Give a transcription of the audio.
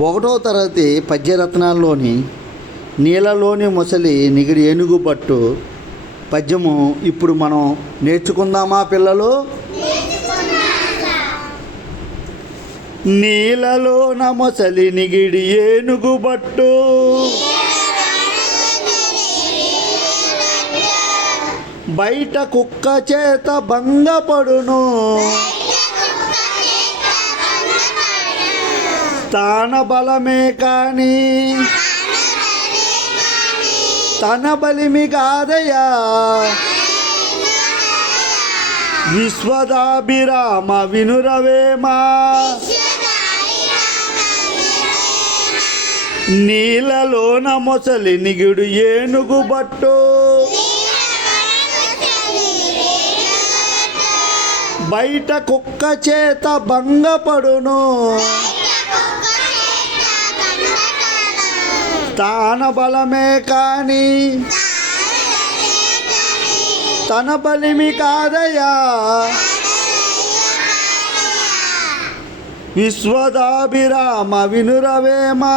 ఒకటో తరగతి పద్యరత్నాల్లోని నీళ్ళలోని మొసలి నిగిడి ఏనుగు పట్టు పద్యము ఇప్పుడు మనం నేర్చుకుందామా పిల్లలు? నీళ్ళలోన మొసలి నిగిడి ఏనుగు పట్టు బయట కుక్క చేత భంగపడును తాన బలమే కాని తన బలిమి కాదయా విశ్వదాభిరామ వినురవేమా నీళ్ళలోన మొసలి నిగిడు ఏనుగు బట్టు బయట కుక్క చేత భంగపడును తాన బలమే కాని తన బలిమి కాదయా విశ్వదాభిరామ వినురవేమా